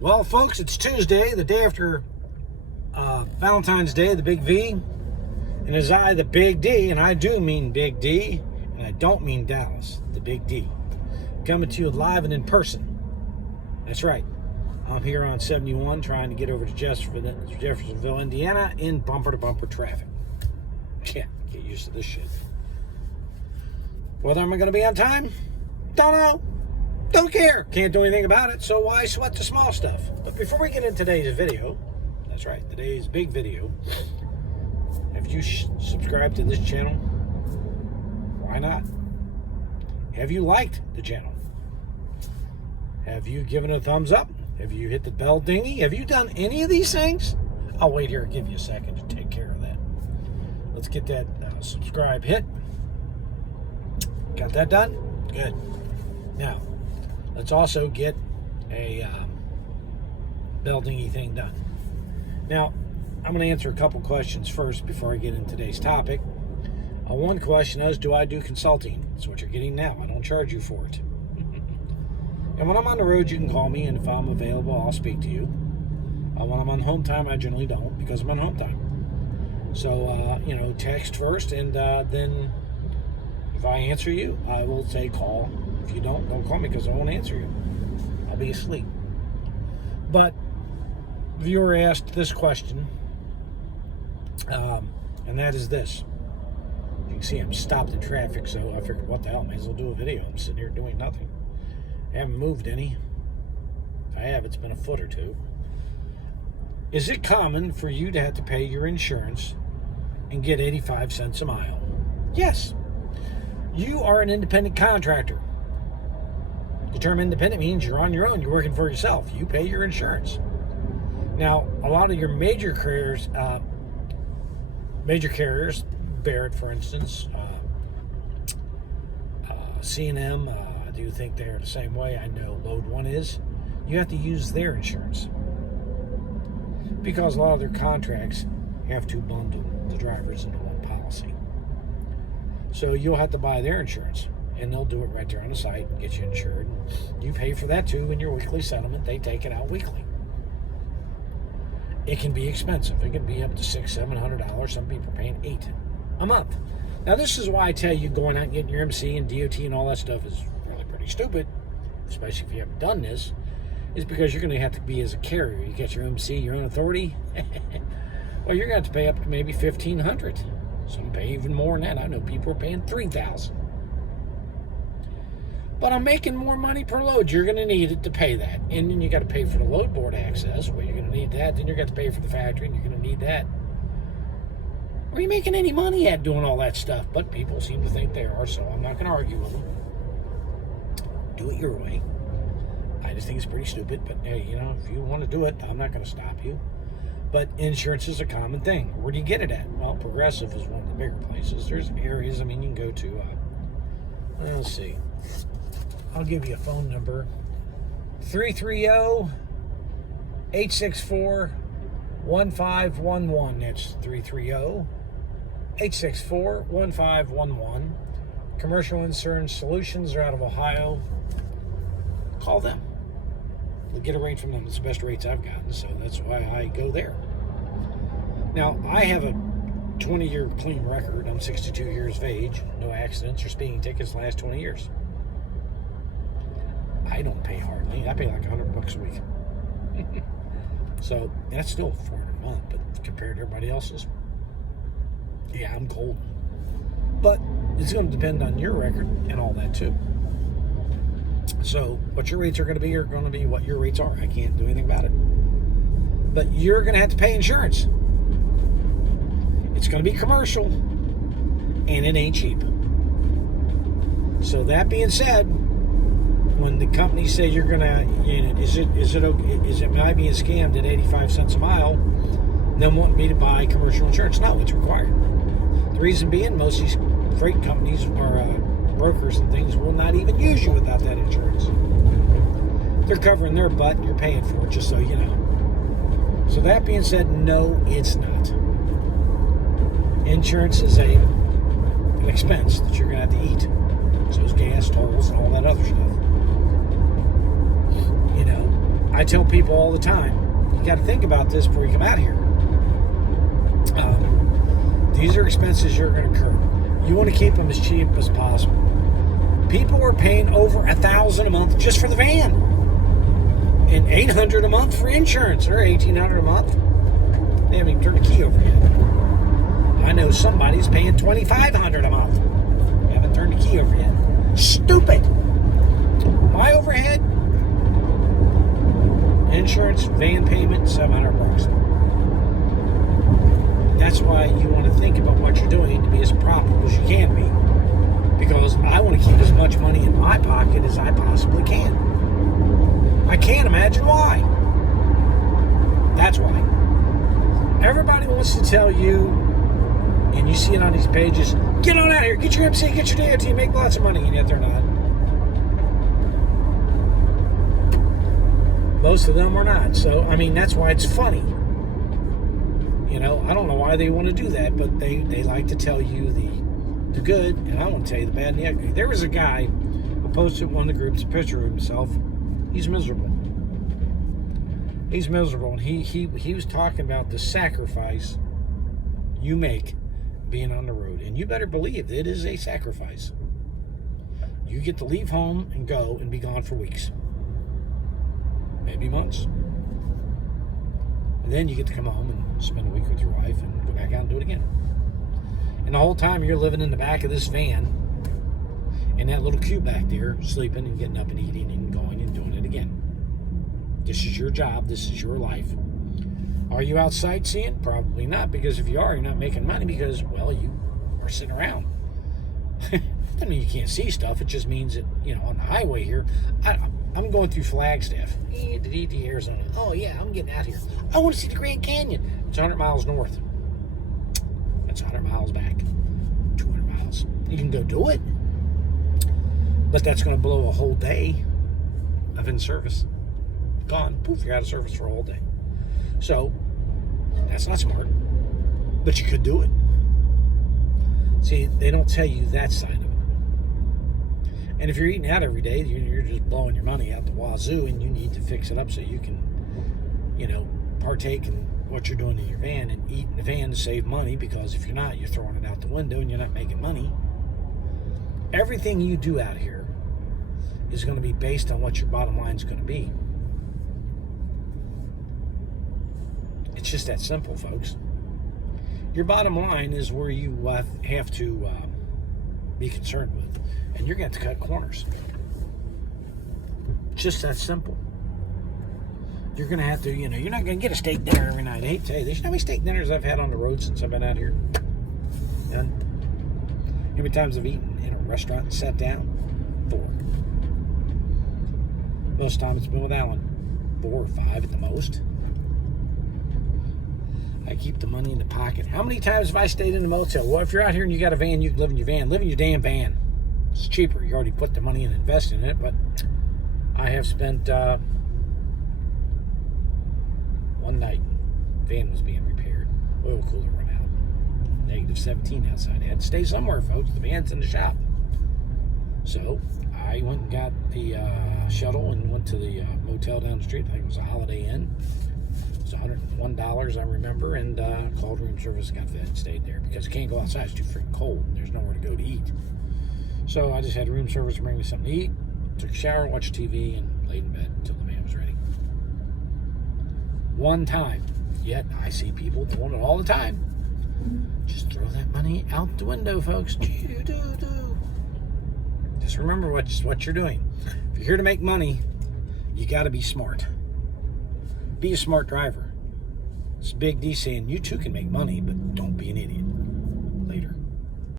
Well, folks, it's Tuesday, the day after Valentine's Day, the Big V. And as I, the Big D, and I do mean Big D, and I don't mean Dallas, the Big D, coming to you live and in person. That's right. I'm here on 71 trying to get over to Jeffersonville, Indiana in bumper-to-bumper traffic. Yeah, get used to this shit. Whether I'm going to be on time? Don't know. Don't care. Can't do anything about it, so why sweat the small stuff? But before we get into today's video, that's right, today's big video, have you subscribed to this channel? Why not? Have you liked the channel? Have you given it a thumbs up? Have you hit the bell dingy? Have you done any of these things? I'll wait here and give you a second to take care of that. Let's get that subscribe hit. Got that done? Good. Now, let's also get a bell dingy thing done. Now, I'm going to answer a couple questions first before I get into today's topic. One question is, do I do consulting? That's what you're getting now. I don't charge you for it. And when I'm on the road, you can call me, and if I'm available, I'll speak to you. When I'm on home time, I generally don't because I'm on home time. So, text first, and then if I answer you, I will say call. If you don't call me because I won't answer you. I'll be asleep. But viewer asked this question, and that is this. You can see I'm stopped in traffic, so I figured, what the hell, may as well do a video. I'm sitting here doing nothing. I haven't moved any. If I have, it's been a foot or two. Is it common for you to have to pay your insurance and get 85 cents a mile? Yes. You are an independent contractor. The term independent means you're on your own. You're working for yourself. You pay your insurance. Now, a lot of your major carriers, Barrett, for instance, C&M, I do think they're the same way. I know Load One is. You have to use their insurance because a lot of their contracts have to bundle the drivers into one policy. So you'll have to buy their insurance, and they'll do it right there on the site and get you insured. You pay for that too in your weekly settlement. They take it out weekly. It can be expensive. It can be up to $600-700. Some people are paying $8 a month. Now, this is why I tell you going out and getting your MC and DOT and all that stuff is really pretty stupid, especially if you haven't done this, is because you're going to have to be as a carrier. You get your MC, your own authority. Well, you're going to have to pay up to maybe $1,500. Some pay even more than that. I know people are paying $3,000. But I'm making more money per load. You're going to need it to pay that. And then you got to pay for the load board access. Well, you're going to need that. Then you're going to pay for the factory, and you're going to need that. Are you making any money at doing all that stuff? But people seem to think they are, so I'm not going to argue with them. Do it your way. I just think it's pretty stupid. But, hey, if you want to do it, I'm not going to stop you. But insurance is a common thing. Where do you get it at? Well, Progressive is one of the bigger places. There's areas, you can go to, let's see. I'll give you a phone number. 330-864-1511. That's 330-864-1511. Commercial Insurance Solutions are out of Ohio. Call them. You'll get a rate from them. It's the best rates I've gotten, so that's why I go there. Now, I have a 20-year clean record. I'm 62 years of age. No accidents or speeding tickets the last 20 years. I don't pay hardly. I pay like $100 a week. So that's still $400 a month, but compared to everybody else's, yeah, I'm cold. But it's going to depend on your record and all that too. So what your rates are going to be what your rates are. I can't do anything about it. But you're going to have to pay insurance. It's going to be commercial, and it ain't cheap. So that being said, when the company says you're gonna, is it am I being scammed at 85 cents a mile? Them wanting me to buy commercial insurance? No, it's required. The reason being, most of these freight companies or brokers and things will not even use you without that insurance. They're covering their butt, and you're paying for it, just so you know. So that being said, no, it's not. Insurance is an expense that you're gonna have to eat. So is gas, tolls, and all that other stuff. I tell people all the time, you got to think about this before you come out here. These are expenses you're going to incur. You want to keep them as cheap as possible. People are paying over $1,000 a month just for the van, and $800 a month for insurance, or $1,800 a month. They haven't even turned the key over yet. I know somebody's paying $2,500 a month. They haven't turned the key over yet. Stupid. My overhead, insurance, van payment, $700. That's why you want to think about what you're doing to be as profitable as you can be. Because I want to keep as much money in my pocket as I possibly can. I can't imagine why. That's why. Everybody wants to tell you, and you see it on these pages, get on out here, get your MC, get your DOT, make lots of money, and yet they're not. Most of them are not. So, I mean, that's why it's funny. You know, I don't know why they want to do that, but they like to tell you the good, and I want to tell you the bad and the ugly. There was a guy who posted in one of the groups a picture of himself. He's miserable. He's miserable, and he was talking about the sacrifice you make being on the road. And you better believe it is a sacrifice. You get to leave home and go and be gone for weeks. Maybe months. And then you get to come home and spend a week with your wife and go back out and do it again. And the whole time you're living in the back of this van in that little cube back there, sleeping and getting up and eating and going and doing it again. This is your job. This is your life. Are you out sightseeing? Probably not, because if you are, you're not making money because, well, you are sitting around. Doesn't mean you can't see stuff. It just means that, you know, on the highway here, I'm going through Flagstaff, Arizona. Oh, yeah, I'm getting out here. I want to see the Grand Canyon. It's 100 miles north. That's 100 miles back. 200 miles. You can go do it. But that's going to blow a whole day of in-service. Gone. Poof, you're out of service for a whole day. So, that's not smart. But you could do it. See, they don't tell you that side of it. And if you're eating out every day, you're just blowing your money out the wazoo, and you need to fix it up so you can, you know, partake in what you're doing in your van and eat in the van to save money, because if you're not, you're throwing it out the window and you're not making money. Everything you do out here is going to be based on what your bottom line is going to be. It's just that simple, folks. Your bottom line is where you have to be concerned with. And you're going to have to cut corners. Just that simple. You're going to have to, you know, you're not going to get a steak dinner every night. I hate to tell you this. You know how many steak dinners I've had on the road since I've been out here? None. How many times I've eaten in a restaurant and sat down? 4. Most of the time it's been with Alan. 4 or 5 at the most. I keep the money in the pocket. How many times have I stayed in a motel? Well, if you're out here and you got a van, you can live in your van. Live in your damn van. It's cheaper. You already put the money in and invest in it, but I have spent one night, van was being repaired. Oil cooler run out. -17 outside. I had to stay somewhere, folks. The van's in the shop. So I went and got the shuttle and went to the motel down the street. I think it was a Holiday Inn. It was $101, I remember, and called room service, got fed, and stayed there because I can't go outside. It's too freaking cold. There's nowhere to go to eat. So I just had room service bring me something to eat, took a shower, watched TV, and laid in bed until the van was ready. One time. Yet I see people doing it all the time. Just throw that money out the window, folks. Just remember what you're doing. If you're here to make money, you got to be smart. Be a smart driver. It's Big D saying you too can make money, but don't be an idiot.